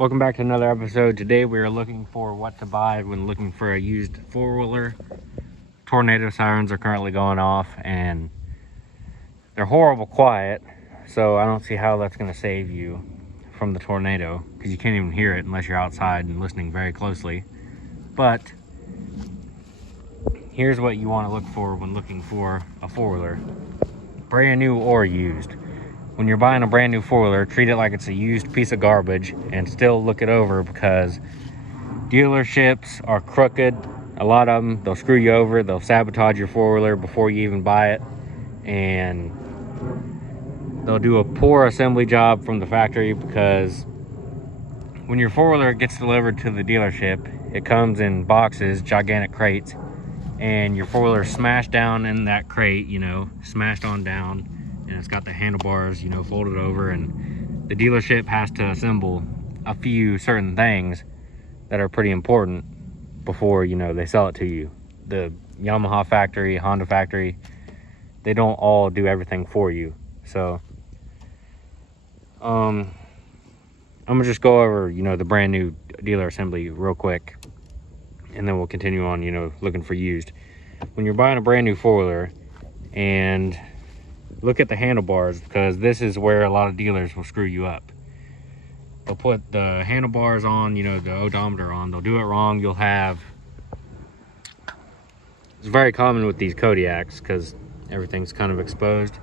Welcome back to another episode. Today we are looking for what to buy when looking for a used four-wheeler. Tornado sirens are currently going off and they're horrible quiet, so I don't see how that's going to save you from the tornado, because you can't even hear it unless you're outside and listening very closely. But here's what you want to look for when looking for a four-wheeler, brand new or used. When you're buying a brand new four-wheeler, treat it like it's a used piece of garbage and still look it over, because dealerships are crooked. A lot of them, they'll screw you over. They'll sabotage your four-wheeler before you even buy it, and they'll do a poor assembly job from the factory, because when your four-wheeler gets delivered to the dealership, it comes in boxes, gigantic crates, and your four-wheeler smashed down in that crate, smashed on down, and it's got the handlebars, folded over, and the dealership has to assemble a few certain things that are pretty important before, they sell it to you. The Yamaha factory, Honda factory, they don't all do everything for you. So, I'm gonna just go over, the brand new dealer assembly real quick, and then we'll continue on, looking for used. When you're buying a brand new four-wheeler, and look at the handlebars, because this is where a lot of dealers will screw you up. They'll put the handlebars on, the odometer on. They'll do it wrong. You'll have, it's very common with these Kodiaks because everything's kind of exposed,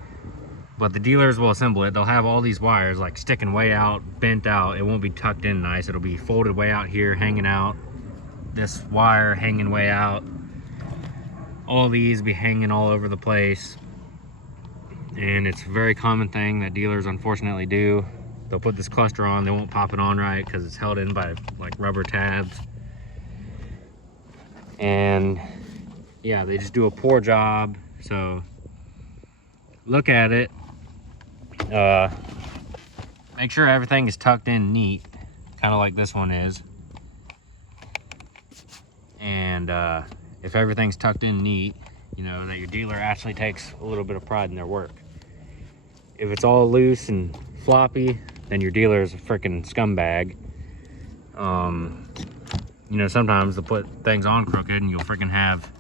but the dealers will assemble it. They'll have all these wires like sticking way out, bent out. It won't be tucked in nice. It'll be folded way out here, hanging out. This wire hanging way out. All these be hanging all over the place. And it's a very common thing that dealers unfortunately do. They'll put this cluster on, they won't pop it on right because it's held in by like rubber tabs. And yeah, they just do a poor job. So look at it. Make sure everything is tucked in neat, kind of like this one is. And if everything's tucked in neat, that your dealer actually takes a little bit of pride in their work. If it's all loose and floppy, then your dealer is a freaking scumbag. Sometimes they'll put things on crooked and you'll freaking have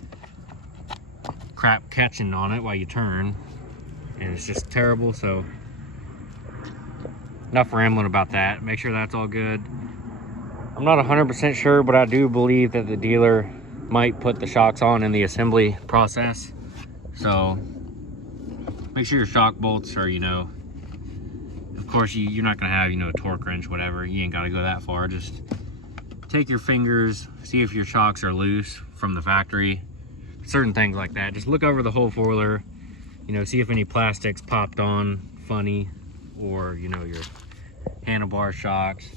crap catching on it while you turn, and it's just terrible. So enough rambling about that. Make sure that's all good. I'm not 100% sure, but I do believe that the dealer might put the shocks on in the assembly process. So make sure your shock bolts are, of course you're not gonna have, a torque wrench, whatever. You ain't gotta go that far. Just take your fingers, see if your shocks are loose from the factory, certain things like that. Just look over the whole four-wheeler, see if any plastics popped on funny, or, your handlebar shocks.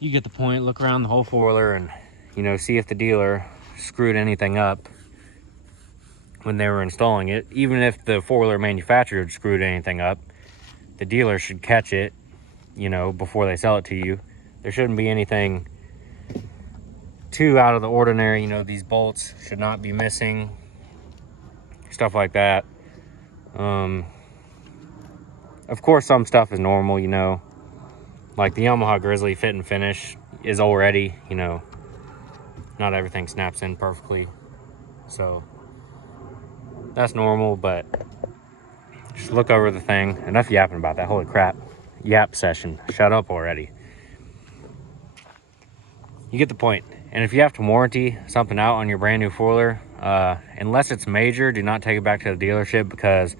You get the point. Look around the whole four-wheeler and, see if the dealer screwed anything up when they were installing it. Even if the four-wheeler manufacturer screwed anything up, the dealer should catch it, before they sell it to you. There shouldn't be anything too out of the ordinary. These bolts should not be missing, stuff like that. Of course, some stuff is normal, like the Yamaha Grizzly fit and finish is already, not everything snaps in perfectly, so that's normal. But just look over the thing. Enough yapping about that. Holy crap, yap session. Shut up already. You get the point. And if you have to warranty something out on your brand new four-wheeler, unless it's major, do not take it back to the dealership, because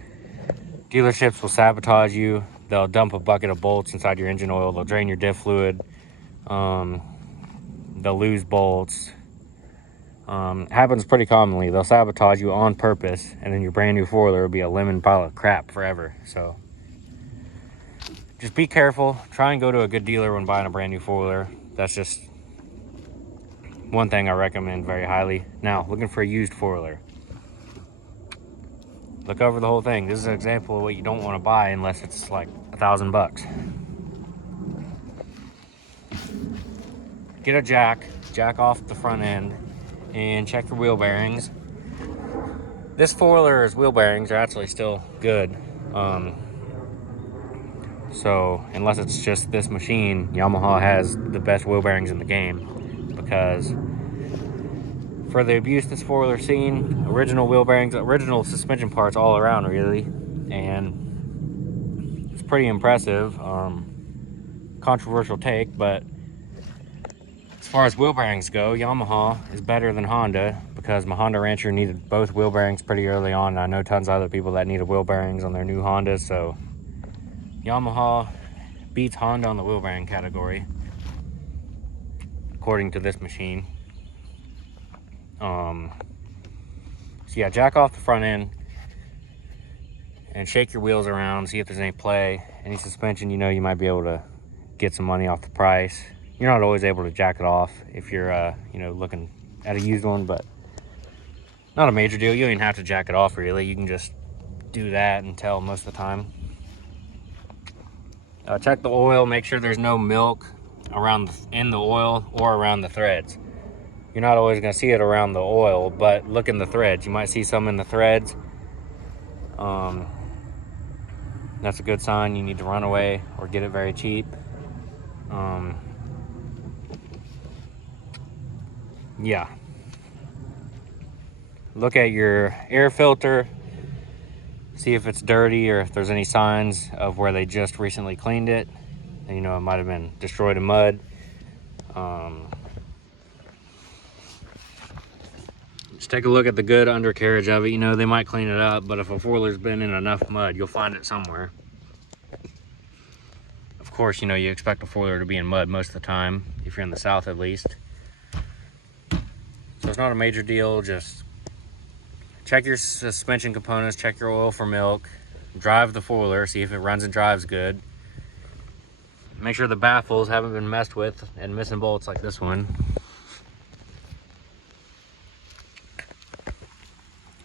dealerships will sabotage you. They'll dump a bucket of bolts inside your engine oil. They'll drain your diff fluid. They'll lose bolts. Happens pretty commonly. They'll sabotage you on purpose, and then your brand new four-wheeler will be a lemon pile of crap forever. So just be careful. Try and go to a good dealer when buying a brand new four-wheeler. That's just one thing I recommend very highly. Now, looking for a used four-wheeler, look over the whole thing. This is an example of what you don't want to buy unless it's like $1,000. Get a jack off the front end, and check your wheel bearings. This four-wheeler's wheel bearings are actually still good. So unless it's just this machine, Yamaha has the best wheel bearings in the game, because for the abuse this four-wheeler seen, original wheel bearings, original suspension parts all around really, and it's pretty impressive. Controversial take, but as far as wheel bearings go, Yamaha is better than Honda, because my Honda Rancher needed both wheel bearings pretty early on, and I know tons of other people that needed wheel bearings on their new Hondas, so Yamaha beats Honda on the wheel bearing category, according to this machine. So yeah, jack off the front end and shake your wheels around, see if there's any play, any suspension. You know, you might be able to get some money off the price. You're not always able to jack it off if you're you know, looking at a used one, but not a major deal. You don't even have to jack it off really. You can just do that and tell most of the time. Check the oil, make sure there's no milk around in the oil or around the threads. You're not always going to see it around the oil, but look in the threads. You might see some in the threads. That's a good sign. You need to run away or get it very cheap. Yeah. Look at your air filter. See if it's dirty or if there's any signs of where they just recently cleaned it. You know, it might have been destroyed in mud. Just take a look at the good undercarriage of it. You know, they might clean it up, but if a four-wheeler's been in enough mud, you'll find it somewhere. Of course, you know, you expect a four-wheeler to be in mud most of the time, if you're in the South at least. So it's not a major deal. Just check your suspension components, check your oil for milk, drive the four-wheeler, see if it runs and drives good. Make sure the baffles haven't been messed with and missing bolts like this one.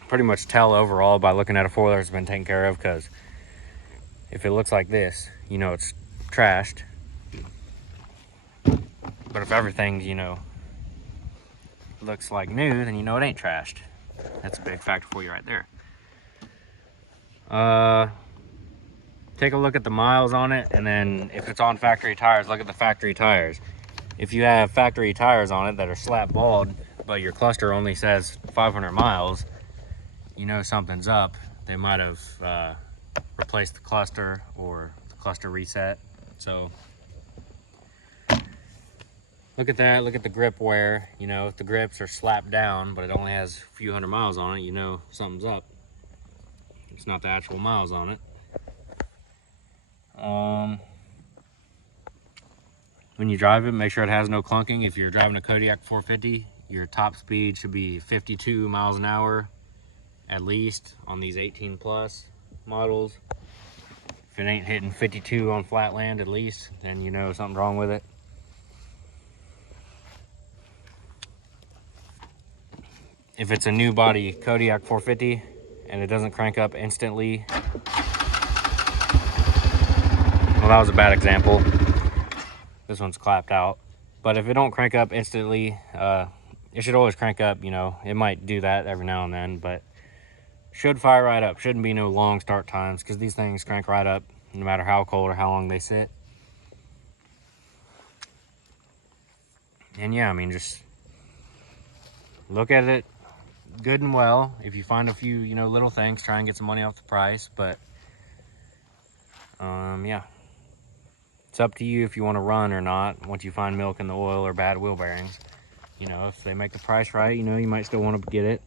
Pretty much tell overall by looking at a four-wheeler that's been taken care of, because if it looks like this, you know it's trashed. But if everything, you know, looks like new, then you know it ain't trashed. That's a big factor for you right there. Take a look at the miles on it, and then if it's on factory tires, look at the factory tires. If you have factory tires on it that are slap bald, but your cluster only says 500 miles, you know something's up. They might have replaced the cluster or the cluster reset. So look at that, look at the grip wear. You know, if the grips are slapped down, but it only has a few hundred miles on it, you know something's up. It's not the actual miles on it. When you drive it, make sure it has no clunking. If you're driving a Kodiak 450, your top speed should be 52 miles an hour at least on these 18 plus models. If it ain't hitting 52 on flat land at least, then you know something's wrong with it. If it's a new body Kodiak 450 and it doesn't crank up instantly, well, that was a bad example. This one's clapped out. But if it don't crank up instantly, it should always crank up. You know, it might do that every now and then, but should fire right up. Shouldn't be no long start times, because these things crank right up no matter how cold or how long they sit. And yeah, I mean, just look at it good and well. If you find a few, you know, little things, try and get some money off the price. But yeah, it's up to you if you want to run or not once you find milk in the oil or bad wheel bearings. You know, if they make the price right, you know, you might still want to get it,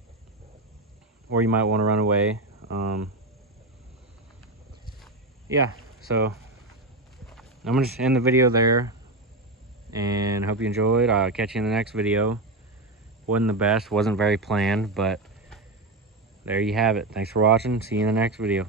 or you might want to run away. Yeah, so I'm gonna just end the video there, and hope you enjoyed. I'll catch you in the next video. Wasn't the best, wasn't very planned, but there you have it. Thanks for watching. See you in the next video.